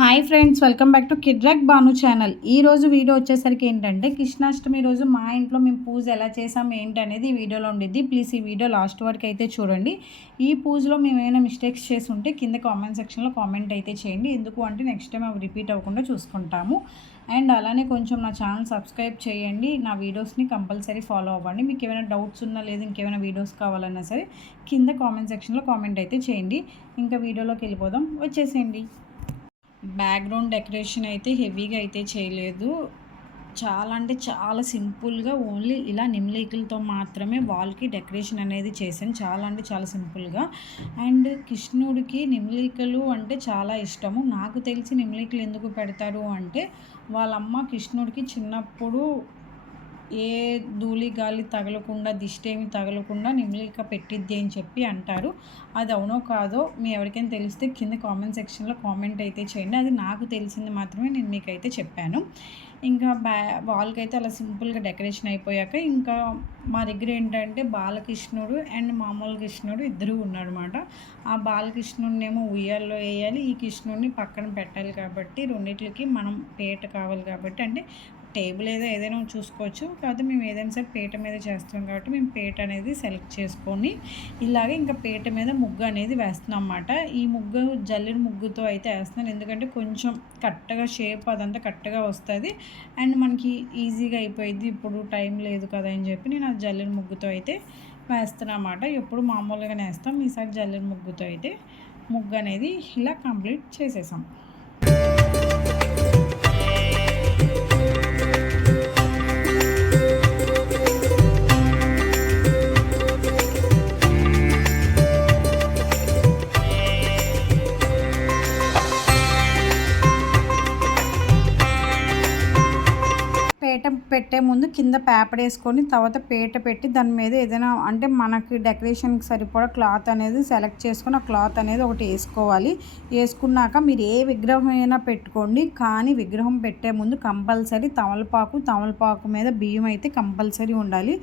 Hi friends, welcome back to కిడ్రాక్ బాను channel. ఈరోజు వీడియో వచ్చేసరికి ఏంటంటే కృష్ణాష్టమి రోజు మా ఇంట్లో మేము పూజ ఎలా చేసాం ఏంటి అనేది ఈ వీడియోలో ఉండిద్ది. ప్లీజ్ ఈ వీడియో లాస్ట్ వరకు అయితే చూడండి. ఈ పూజలో మేము ఏమైనా మిస్టేక్స్ చేసి ఉంటే కింద కామెంట్ సెక్షన్లో కామెంట్ అయితే చేయండి. ఎందుకు అంటే నెక్స్ట్ టైం అవి రిపీట్ అవ్వకుండా చూసుకుంటాము. అండ్ అలానే కొంచెం నా ఛానల్ సబ్స్క్రైబ్ చేయండి. నా వీడియోస్ని కంపల్సరీ ఫాలో అవ్వండి. మీకు ఏమైనా డౌట్స్ ఉన్నా లేదు ఇంకేమైనా వీడియోస్ కావాలన్నా సరే కింద కామెంట్ సెక్షన్లో కామెంట్ అయితే చేయండి. ఇంకా వీడియోలోకి వెళ్ళిపోదాం, వచ్చేసేయండి. బ్యాక్గ్రౌండ్ డెకరేషన్ అయితే హెవీగా అయితే చేయలేదు. చాలా అంటే చాలా సింపుల్గా ఓన్లీ ఇలా నిమ్మలీకులతో మాత్రమే వాల్కి డెకరేషన్ అనేది చేశాను. చాలా అంటే చాలా సింపుల్గా. అండ్ కృష్ణుడికి నిమ్మలీకలు అంటే చాలా ఇష్టము. నాకు తెలిసి నిమ్మలీకలు ఎందుకు పెడతారు అంటే వాళ్ళమ్మ కృష్ణుడికి చిన్నప్పుడు ఏ ధూళి గాలి తగలకుండా దిష్టేమి తగలకుండా నిమ్మలిక పెట్టిద్ది అని చెప్పి అంటారు. అది అవునో కాదో మీ ఎవరికైనా తెలిస్తే కింద కామెంట్ సెక్షన్లో కామెంట్ అయితే చేయండి. అది నాకు తెలిసింది మాత్రమే నేను మీకైతే చెప్పాను. ఇంకా వాల్కి అయితే అలా సింపుల్గా డెకరేషన్ అయిపోయాక ఇంకా మా దగ్గర ఏంటంటే బాలకృష్ణుడు అండ్ మామూలు కృష్ణుడు ఇద్దరు ఉన్నారన్నమాట. ఆ బాలకృష్ణుడిని ఏమో ఉయ్యాల్లో వేయాలి, ఈ కృష్ణుడిని పక్కన పెట్టాలి. కాబట్టి రెండిట్లకి మనం పీట కావాలి కాబట్టి, అంటే టేబుల్ ఏదైనా చూసుకోవచ్చు. కాకపోతే మేము ఏదైనా సరే పీట మీద చేస్తాం కాబట్టి మేము పీట అనేది సెలెక్ట్ చేసుకొని ఇలాగే ఇంకా పీట మీద ముగ్గు అనేది వేస్తున్నాం అన్నమాట. ఈ ముగ్గు జల్లెడ ముగ్గుతో అయితే వేస్తున్నాను, ఎందుకంటే కొంచెం కరెక్ట్గా షేప్ అదంతా కరెక్ట్గా వస్తుంది అండ్ మనకి ఈజీగా అయిపోయింది. ఇప్పుడు టైం లేదు కదా అని చెప్పి నేను అది జల్లెడ ముగ్గుతో అయితే వేస్తున్నా అన్నమాట. ఎప్పుడు మామూలుగానే వేస్తాం, ఈసారి జల్లెడ ముగ్గుతో అయితే ముగ్గు అనేది ఇలా కంప్లీట్ చేసేసాం. పీట పెట్టే ముందు కింద పేపర్ వేసుకొని తర్వాత పీట పెట్టి దాని మీద ఏదైనా అంటే మనకి డెకరేషన్కి సరిపడా క్లాత్ అనేది సెలెక్ట్ చేసుకొని ఆ క్లాత్ అనేది ఒకటి వేసుకోవాలి. వేసుకున్నాక మీరు ఏ విగ్రహం అయినా పెట్టుకోండి, కానీ విగ్రహం పెట్టే ముందు కంపల్సరీ తమలపాకు మీద బియ్యం అయితే కంపల్సరీ ఉండాలి.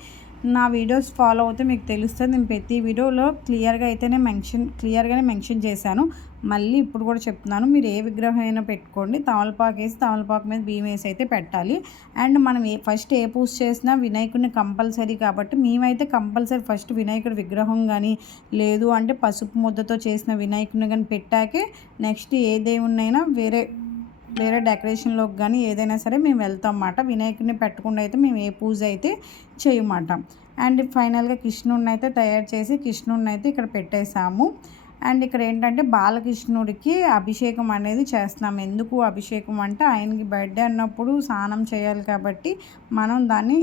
నా వీడియోస్ ఫాలో అవుతే మీకు తెలుస్తుంది. నేను ప్రతి వీడియోలో క్లియర్గానే మెన్షన్ చేశాను. మళ్ళీ ఇప్పుడు కూడా చెప్తున్నాను, మీరు ఏ విగ్రహం అయినా పెట్టుకోండి, తమలపాకు వేసి తమలపాకు మీద బియ్యం వేసి అయితే పెట్టాలి. అండ్ మనం ఫస్ట్ ఏ పూజ చేసినా వినాయకుడిని కంపల్సరీ కాబట్టి మేమైతే కంపల్సరీ ఫస్ట్ వినాయకుడి విగ్రహం కానీ లేదు అంటే పసుపు ముద్దతో చేసిన వినాయకుడిని కానీ పెట్టాకే నెక్స్ట్ ఏ దేవుడినైనా వేరే డెకరేషన్లోకి కానీ ఏదైనా సరే మేము వెళ్తాం అన్నమాట. వినాయకుడిని పెట్టకుండా అయితే మేము ఏ పూజ అయితే చేయమాట. అండ్ ఫైనల్గా కృష్ణుడిని అయితే తయారు చేసి కృష్ణుడిని అయితే ఇక్కడ పెట్టేశాము. అండ్ ఇక్కడ ఏంటంటే బాలకృష్ణుడికి అభిషేకం అనేది చేస్తున్నాం. ఎందుకు అభిషేకం అంటే ఆయనకి బర్త్డే అన్నప్పుడు స్నానం చేయాలి కాబట్టి మనం దాన్ని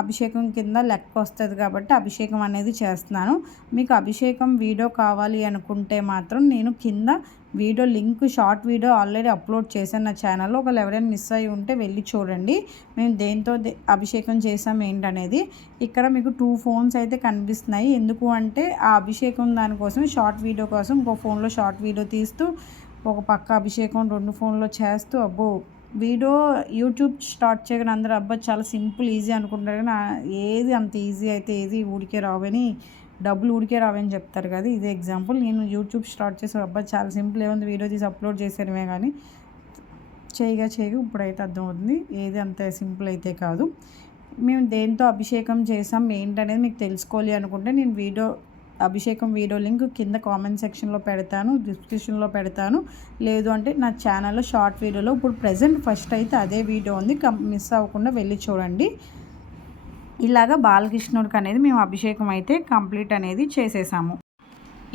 అభిషేకం కింద లెక్క వస్తుంది కాబట్టి అభిషేకం అనేది చేస్తున్నాను. మీకు అభిషేకం వీడియో కావాలి అనుకుంటే మాత్రం నేను కింద video link short video already upload చేశాను నా ఛానల్లో. ఒకవేళ ఎవరైనా మిస్ అయ్యి ఉంటే వెళ్ళి చూడండి మేము దేంతో అభిషేకం చేసాం ఏంటనేది. ఇక్కడ మీకు 2 ఫోన్స్ అయితే కనిపిస్తున్నాయి. ఎందుకు అంటే ఆ అభిషేకం దానికోసం షార్ట్ వీడియో కోసం ఇంకో ఫోన్లో షార్ట్ వీడియో తీస్తూ ఒక పక్క అభిషేకం 2 ఫోన్లో చేస్తూ వీడియో యూట్యూబ్ స్టార్ట్ చేయగానే అందరూ చాలా సింపుల్ ఈజీ అనుకుంటారు, కానీ ఏది అంత ఈజీ అయితే ఏది ఊరికే రావని డబ్బులు ఊరికే రావని చెప్తారు కదా. ఇదే ఎగ్జాంపుల్. నేను యూట్యూబ్ స్టార్ట్ చేసి చాలా సింపుల్ ఏముంది వీడియో తీసి అప్లోడ్ చేసేవే, కానీ చేయగా ఇప్పుడైతే అర్థమవుతుంది ఏది అంత సింపుల్ అయితే కాదు. మేము దేంతో అభిషేకం చేసాం ఏంటనేది మీకు తెలుసుకోవాలి అనుకుంటే నేను అభిషేకం వీడియో లింక్ కింద కామెంట్ సెక్షన్లో పెడతాను, డిస్క్రిప్షన్లో పెడతాను. లేదు అంటే నా ఛానల్లో షార్ట్ వీడియోలో ఇప్పుడు ప్రజెంట్ ఫస్ట్ అయితే అదే వీడియో ఉంది, మిస్ అవ్వకుండా వెళ్ళి చూడండి. ఇలాగా బాలకృష్ణుడికి అనేది మేము అభిషేకం అయితే కంప్లీట్ అనేది చేసేసాము.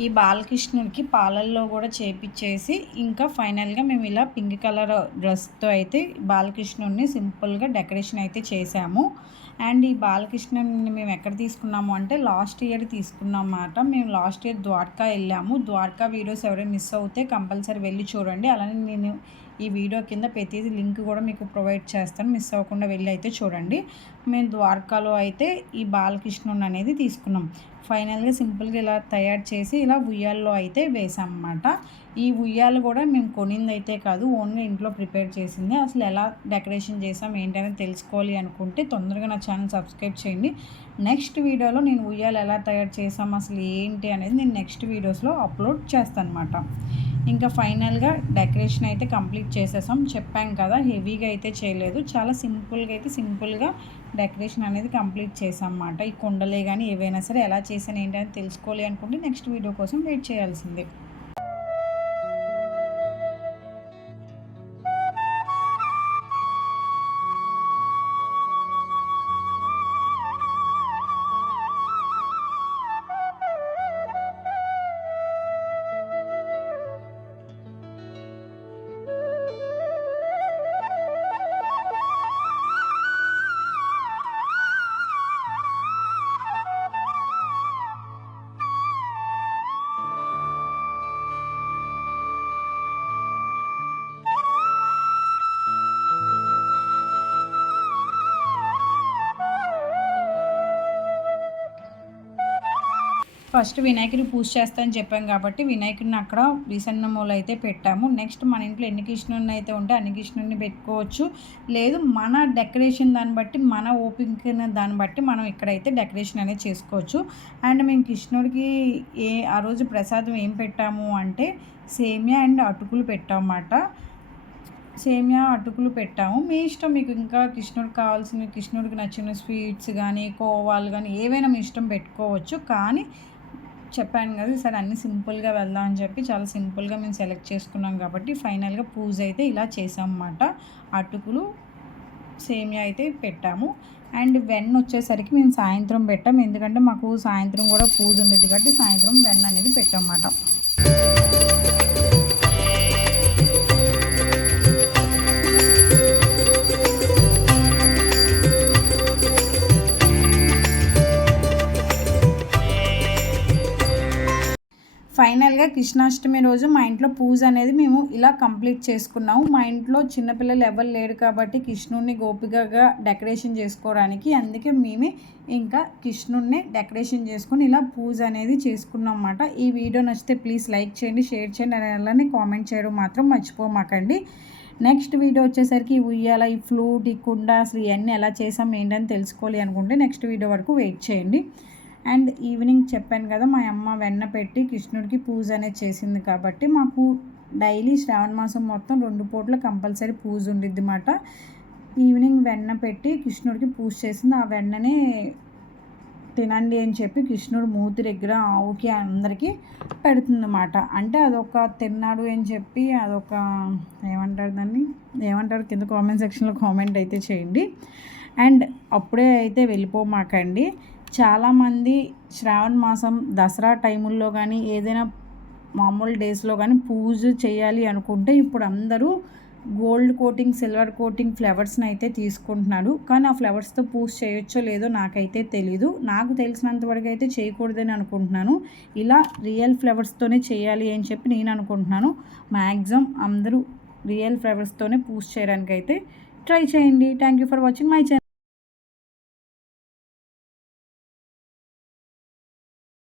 ఈ బాలకృష్ణుడికి పాలల్లో కూడా చేపించేసి ఇంకా ఫైనల్గా మేము ఇలా పింక్ కలర్ డ్రెస్తో అయితే బాలకృష్ణుడిని సింపుల్గా డెకరేషన్ అయితే చేసాము. అండ్ ఈ బాలకృష్ణుడిని మేము ఎక్కడ తీసుకున్నాము అంటే లాస్ట్ ఇయర్ తీసుకున్నాం అన్నమాట. మేము లాస్ట్ ఇయర్ ద్వారకా వెళ్ళాము. ద్వారకా వీడియోస్ ఎవరైనా మిస్ అవుతే కంపల్సరీ వెళ్ళి చూడండి. అలానే నేను ఈ వీడియో కింద ప్రతిదీ లింక్ కూడా మీకు ప్రొవైడ్ చేస్తాను, మిస్ అవ్వకుండా వెళ్ళి అయితే చూడండి. మేము ద్వారకాలో అయితే ఈ బాలకృష్ణుని అనేది తీసుకున్నాం. ఫైనల్గా సింపుల్గా ఇలా తయారు చేసి ఇలా ఉయ్యాల్లో అయితే వేసాం అన్నమాట. ఈ ఉయ్యాలు కూడా మేము కొనింది అయితే కాదు, ఓన్గా ఇంట్లో ప్రిపేర్ చేసింది. అసలు ఎలా డెకరేషన్ చేసాం ఏంటనేది తెలుసుకోవాలి అనుకుంటే తొందరగా నా ఛానల్ సబ్స్క్రైబ్ చేయండి. నెక్స్ట్ వీడియోలో నేను ఉయ్యాలు ఎలా తయారు చేసాం అసలు ఏంటి అనేది నేను నెక్స్ట్ వీడియోస్లో అప్లోడ్ చేస్తాను అన్నమాట. ఇంకా ఫైనల్గా డెకరేషన్ అయితే కంప్లీట్ చేసేసాం. చెప్పాం కదా, హెవీగా అయితే చేయలేదు, చాలా సింపుల్గా డెకరేషన్ అనేది కంప్లీట్ చేసాం అన్నమాట. ఈ కుండలే కానీ ఏవైనా సరే ఎలా చేసాను ఏంటి అని తెలుసుకోవాలి అనుకుంటే నెక్స్ట్ వీడియో కోసం వెయిట్ చేయాల్సిందే. ఫస్ట్ వినాయకుడిని పూజ చేస్తా అని చెప్పాం కాబట్టి వినాయకుడిని అక్కడ విసన్నమూల అయితే పెట్టాము. నెక్స్ట్ మన ఇంట్లో ఎన్ని కృష్ణుడిని అయితే ఉంటే అన్ని కృష్ణుడిని పెట్టుకోవచ్చు, లేదు మన డెకరేషన్ దాన్ని బట్టి, మన ఓపిక దాన్ని బట్టి మనం ఇక్కడైతే డెకరేషన్ అనేది చేసుకోవచ్చు. అండ్ మేము కృష్ణుడికి ఆ రోజు ప్రసాదం ఏం పెట్టాము అంటే సేమియా అండ్ అటుకులు పెట్టామన్నమాట. సేమియా అటుకులు పెట్టాము. మీ ఇష్టం, మీకు ఇంకా కృష్ణుడికి నచ్చిన స్వీట్స్ కానీ కోవాలు కానీ ఏవైనా మీ ఇష్టం పెట్టుకోవచ్చు. కానీ చెప్పాను కదా, ఈసారి అన్నీ సింపుల్గా వెళ్దాం అని చెప్పి చాలా సింపుల్గా మేము సెలెక్ట్ చేసుకున్నాం కాబట్టి ఫైనల్గా పూజ అయితే ఇలా చేసామన్నమాట. అటుకులు సేమియా అయితే పెట్టాము. అండ్ వెన్న వచ్చేసరికి మేము సాయంత్రం పెట్టాము, ఎందుకంటే మాకు సాయంత్రం కూడా పూజ ఉండేది కాబట్టి సాయంత్రం వెన్న అనేది పెట్టామన్నమాట. ఫైనల్గా కృష్ణాష్టమి రోజు మా ఇంట్లో పూజ అనేది మేము ఇలా కంప్లీట్ చేసుకున్నాము. మా ఇంట్లో చిన్నపిల్లలు ఎవరు లేరు కాబట్టి కృష్ణుడిని గోపికగా డెకరేషన్ చేసుకోవడానికి, అందుకే మేమే ఇంకా కృష్ణుడిని డెకరేషన్ చేసుకుని ఇలా పూజ అనేది చేసుకున్నాం అన్నమాట. ఈ వీడియో నచ్చితే ప్లీజ్ లైక్ చేయండి, షేర్ చేయండి, అలానే కామెంట్ చేయడం మాత్రం మర్చిపోమాకండి. నెక్స్ట్ వీడియో వచ్చేసరికి ఈ ఉయ్యాల, ఈ ఫ్లూట్, ఈ కుండ అసలు ఇవన్నీ ఎలా చేసాం ఏంటని తెలుసుకోవాలి అనుకుంటే నెక్స్ట్ వీడియో వరకు వెయిట్ చేయండి. అండ్ ఈవినింగ్ చెప్పాను కదా, మా అమ్మ వెన్న పెట్టి కృష్ణుడికి పూజ అనేది చేసింది కాబట్టి మాకు డైలీ శ్రావణ మాసం మొత్తం 2 పూట్ల కంపల్సరీ పూజ ఉండిద్ది అన్నమాట. ఈవినింగ్ వెన్న పెట్టి కృష్ణుడికి పూజ చేసింది. ఆ వెన్ననే తినండి అని చెప్పి కృష్ణుడు మూతి దగ్గర ఆవుకి అందరికీ పెడుతుందన్నమాట. అంటే అదొక తిన్నాడు అని చెప్పి అదొక ఏమంటారు కింద కామెంట్ సెక్షన్లో కామెంట్ అయితే చేయండి. అండ్ అప్పుడే అయితే వెళ్ళిపోమాకండి. చాలామంది శ్రావణ మాసం దసరా టైముల్లో కానీ ఏదైనా మామూలు డేస్లో కానీ పూజ చేయాలి అనుకుంటే ఇప్పుడు అందరూ గోల్డ్ కోటింగ్, సిల్వర్ కోటింగ్ ఫ్లవర్స్ని అయితే తీసుకుంటున్నాడు. కానీ ఆ ఫ్లవర్స్తో పూజ చేయొచ్చో లేదో నాకైతే తెలీదు. నాకు తెలిసినంత వరకు అయితే చేయకూడదని అనుకుంటున్నాను. ఇలా రియల్ ఫ్లవర్స్తోనే చేయాలి అని చెప్పి నేను అనుకుంటున్నాను. మ్యాక్సిమం అందరూ రియల్ ఫ్లవర్స్తోనే పూజ చేయడానికి అయితే ట్రై చేయండి. Thank you for watching my channel.